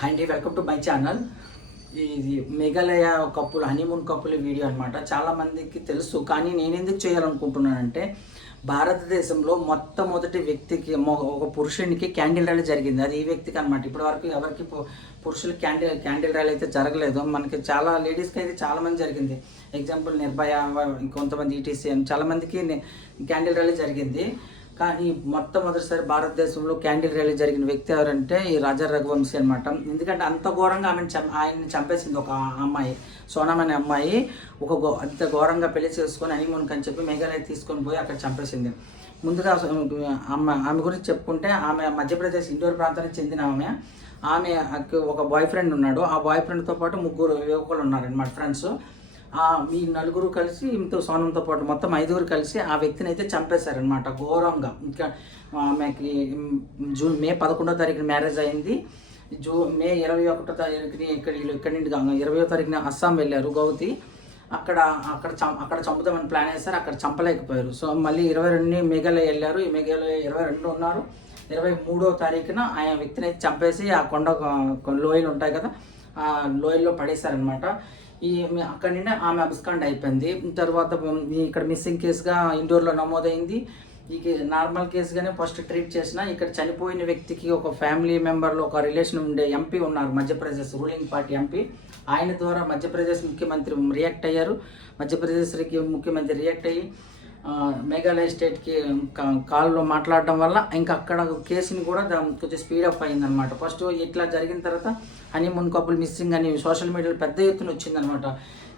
Hi అండి, welcome to my channel. ఇది మేఘాలయ కప్పులు హనీమూన్ కప్పుల వీడియో అనమాట. చాలామందికి తెలుసు, కానీ నేను ఎందుకు చేయాలనుకుంటున్నానంటే, భారతదేశంలో మొట్టమొదటి వ్యక్తికి ఒక పురుషునికి క్యాండిల్ ర్యాలీ జరిగింది. అది ఈ వ్యక్తికి అనమాట. ఇప్పటి వరకు ఎవరికి పురుషులు క్యాండిల్ ర్యాలీ అయితే జరగలేదు. మనకి చాలా లేడీస్కి అయితే చాలామంది జరిగింది. ఎగ్జాంపుల్ నిర్భయ, కొంతమంది ఈటీసీ అని చాలామందికి క్యాండిల్ ర్యాలీ జరిగింది. కానీ మొట్టమొదటిసారి భారతదేశంలో క్యాండిల్ ర్యాలీ జరిగిన వ్యక్తి ఎవరంటే ఈ రాజా రఘువంశీ అనమాట. ఎందుకంటే అంత ఘోరంగా ఆయన్ని చంపేసింది ఒక అమ్మాయి, సోనం అనే అమ్మాయి. అంత ఘోరంగా పెళ్లి చేసుకొని హనీమూన్కి అని చెప్పి మేఘాలయ తీసుకొని పోయి అక్కడ చంపేసింది. ముందుగా ఆమె గురించి చెప్పుకుంటే, ఆమె మధ్యప్రదేశ్ ఇండోర్ ప్రాంతానికి చెందిన ఆమె ఒక బాయ్ ఫ్రెండ్ ఉన్నాడు. ఆ బాయ్ ఫ్రెండ్తో పాటు 3 యువకులు ఉన్నారనమాట, ఫ్రెండ్స్. ఈ 4 కలిసి ఇంతో సోనంతో పాటు మొత్తం 5 కలిసి ఆ వ్యక్తిని అయితే చంపేశారనమాట ఘోరంగా. ఇంకా ఆమెకి మే 11వ తారీఖున మ్యారేజ్ అయింది. మే 21వ తారీఖుని ఇక్కడి నుండి 20వ తారీఖున అస్సాం వెళ్ళారు, గౌతి. అక్కడ చంపుతామని ప్లాన్ చేశారు, అక్కడ చంపలేకపోయారు. సో మళ్ళీ 22ని మేఘాలయ వెళ్ళారు. ఈ మేఘాలయ 22 ఉన్నారు. 23వ తారీఖున ఆ వ్యక్తిని అయితే చంపేసి ఆ లోయలు ఉంటాయి కదా, ఆ లోయల్లో పడేశారనమాట. అక్కడి నుండి ఆమె అబ్స్కాండ్ అయిపోయింది. తర్వాత ఇక్కడ మిస్సింగ్ కేసుగా ఇండోర్లో నమోదైంది. నార్మల్ కేసుగానే ఫస్ట్ ట్రీట్ చేసిన. ఇక్కడ చనిపోయిన వ్యక్తికి ఒక ఫ్యామిలీ మెంబర్లో ఒక రిలేషన్ ఉండే ఎంపీ ఉన్నారు, మధ్యప్రదేశ్ రూలింగ్ పార్టీ ఎంపీ. ఆయన ద్వారా మధ్యప్రదేశ్ ముఖ్యమంత్రి రియాక్ట్ అయ్యారు. మధ్యప్రదేశ్కి ముఖ్యమంత్రి రియాక్ట్ అయ్యి మేఘాలయ స్టేట్కి కాల్లో మాట్లాడడం వల్ల ఇంకా అక్కడ కేసుని కూడా కొంచెం స్పీడప్ అయిందనమాట. ఫస్ట్ ఇట్లా జరిగిన తర్వాత హనీమూన్ కపుల్ మిస్సింగ్ అని సోషల్ మీడియాలో పెద్ద ఎత్తున వచ్చిందనమాట.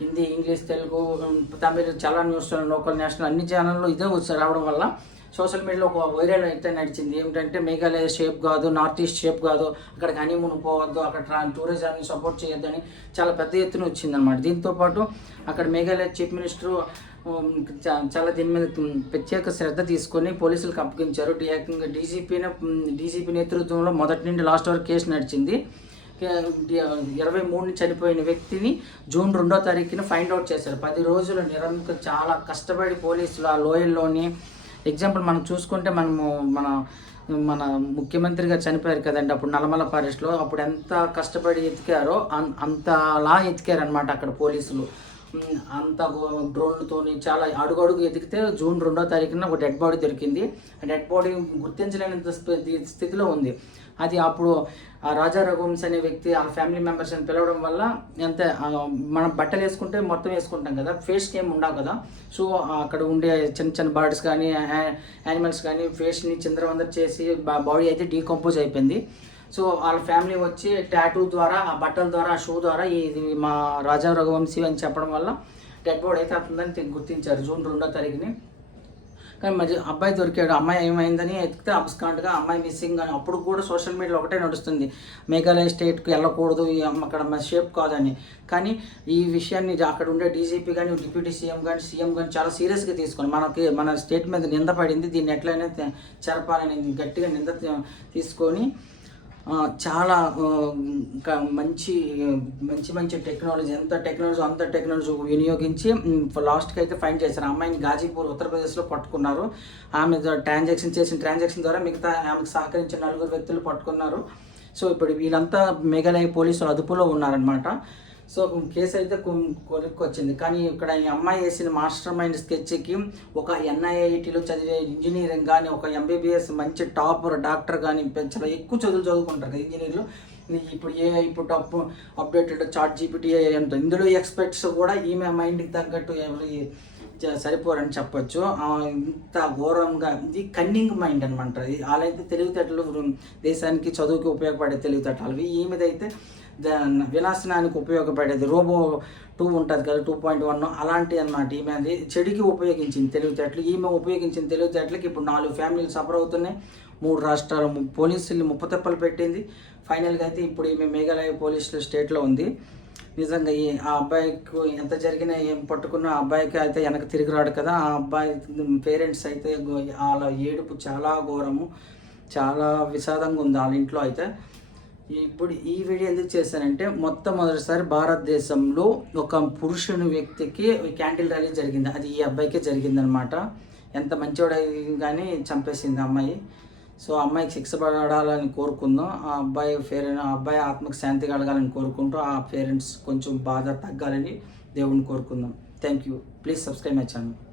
హిందీ, ఇంగ్లీష్, తెలుగు, తమిళ్, చాలా న్యూస్ ఛానల్, లోకల్, నేషనల్ అన్ని ఛానల్లో ఇదే రావడం వల్ల సోషల్ మీడియాలో ఒక వైరల్ అయితే నడిచింది. ఏమిటంటే మేఘాలయ షేప్ కాదు, నార్త్ ఈస్ట్ షేప్ కాదు, అక్కడికి హనీమూన్ పోవద్దు, అక్కడ టూరిజాన్ని సపోర్ట్ చేయొద్దని చాలా పెద్ద ఎత్తున వచ్చిందనమాట. దీంతోపాటు అక్కడ మేఘాలయ చీఫ్ మినిస్టర్ చాలా దీని మీద ప్రత్యేక శ్రద్ధ తీసుకొని పోలీసులకు అప్పగించారు. డీజీపీ నేతృత్వంలో మొదటి నుండి లాస్ట్ వరకు కేసు నడిచింది. 23ని చనిపోయిన వ్యక్తిని జూన్ 2వ తారీఖున ఫైండ్ అవుట్ చేశారు. 10 రోజులు నిరంతరం చాలా కష్టపడి పోలీసులు ఆ లోయల్లోని. ఎగ్జాంపుల్ మనం చూసుకుంటే, మన ముఖ్యమంత్రి గారు చనిపోయారు కదండి అప్పుడు నల్లమల ఫారెస్ట్లో. అప్పుడు ఎంత కష్టపడి ఎతికారో అంతలా ఎతికారనమాట అక్కడ పోలీసులు. అంత డ్రోన్లతోని చాలా అడుగడుగు ఎతికితే జూన్ 2వ తారీఖున ఒక డెడ్ బాడీ దొరికింది. ఆ డెడ్ బాడీ గుర్తించలేనంత స్థితిలో ఉంది. అది అప్పుడు ఆ రాజా రఘువంశ్ అనే వ్యక్తి ఆ ఫ్యామిలీ మెంబర్స్ అని పిలవడం వల్ల మనం బట్టలు వేసుకుంటే మొత్తం వేసుకుంటాం కదా, ఫేస్కి ఏమి ఉండవు కదా. సో అక్కడ ఉండే చిన్న చిన్న బర్డ్స్ కానీ యానిమల్స్ కానీ ఫేస్ని చిందరవందర చేసి బాడీ అయితే డీకంపోజ్ అయిపోయింది. సో వాళ్ళ ఫ్యామిలీ వచ్చి టాటూ ద్వారా, ఆ బట్టల ద్వారా, ఆ షూ ద్వారా ఇది మా రాజా రఘువంశీ అని చెప్పడం వల్ల డెడ్ బాడీ అయితే అతనిదని గుర్తించారు జూన్ 2వ తారీఖుని. కానీ మరి అబ్బాయి దొరికాడు. అమ్మాయి ఏమైందని ఎతికితే అబ్స్కాండ్గా అమ్మాయి మిస్సింగ్ అని. అప్పుడు కూడా సోషల్ మీడియాలో ఒకటే నడుస్తుంది, మేఘాలయ స్టేట్కి వెళ్ళకూడదు, అక్కడ షేప్ కాదని. కానీ ఈ విషయాన్ని అక్కడ ఉండే డీజీపీ కానీ, డిప్యూటీ సీఎం కానీ చాలా సీరియస్గా తీసుకొని మన స్టేట్ మీద నింద పడింది. దీన్ని ఎట్లయినా చెరపాలని గట్టిగా నింద తీసుకొని చాలా మంచి టెక్నాలజీ, అంత టెక్నాలజీ వినియోగించి లాస్ట్కి అయితే ఫైండ్ చేశారు. అమ్మాయిని గాజీపూర్, ఉత్తరప్రదేశ్లో పట్టుకున్నారు. ఆమె ట్రాన్సాక్షన్ ద్వారా మిగతా ఆమెకు సహకరించిన 4 వ్యక్తులు పట్టుకున్నారు. సో ఇప్పుడు వీళ్ళంతా మేఘాలయ పోలీసులు అదుపులో ఉన్నారనమాట. సో కేసు అయితే కొనుక్కొచ్చింది. కానీ ఇక్కడ ఈ అమ్మాయి వేసిన మాస్టర్ మైండ్ స్కెచ్కి ఒక NIITలో చదివే ఇంజనీరింగ్ కానీ, ఒక MBBS మంచి టాపర్ డాక్టర్ కానీ, చాలా ఎక్కువ చదువుకుంటారు కదా ఇంజనీర్లు. ఇప్పుడు అప్డేటెడ్ చాట్ GPT అంటే ఇందులో ఎక్స్పర్ట్స్ కూడా ఈమె మైండ్కి తగ్గట్టు సరిపోరని చెప్పొచ్చు. ఇంత ఘోరంగా ఇది కన్నింగ్ మైండ్ అనమాట. వాళ్ళైతే తెలివితేటలు, దేశానికి చదువుకి ఉపయోగపడే తెలివితేటలు. ఈమెదైతే వినాశనానికి ఉపయోగపడేది రోబో 2 ఉంటుంది కదా, 2.1 అలాంటి అన్నమాట. ఈమె అది చెడుకి ఉపయోగించింది తెలివితేటలు. ఈమె ఉపయోగించిన తెలివితేటలకి ఇప్పుడు 4 ఫ్యామిలీలు సఫర్ అవుతున్నాయి. 3 రాష్ట్రాల పోలీసులు ముప్పతిప్పలు పెట్టింది. ఫైనల్గా అయితే ఇప్పుడు ఈమె మేఘాలయ పోలీసుల స్టేట్లో ఉంది. నిజంగా ఆ అబ్బాయికి ఎంత జరిగినా, ఏం పట్టుకున్నా ఆ అబ్బాయికి అయితే వెనక తిరిగి రాడు కదా. ఆ అబ్బాయి పేరెంట్స్ అయితే వాళ్ళ ఏడుపు చాలా ఘోరము, చాలా విషాదంగా ఉంది వాళ్ళ ఇంట్లో అయితే. ఇప్పుడు ఈ వీడియో ఎందుకు చేశానంటే, మొట్టమొదటిసారి భారతదేశంలో ఒక పురుషుని వ్యక్తికి క్యాండిల్ ర్యాలీ జరిగింది. అది ఈ అబ్బాయికే జరిగిందనమాట. ఎంత మంచివాడు కానీ చంపేసింది అమ్మాయి. సో అమ్మాయికి శిక్ష పడాలని కోరుకుందాం. ఆ అబ్బాయి ఆత్మకు శాంతి కలగాలని కోరుకుంటూ ఆ పేరెంట్స్ కొంచెం బాధ తగ్గాలని దేవుని కోరుకుందాం. Thank you. Please subscribe my channel.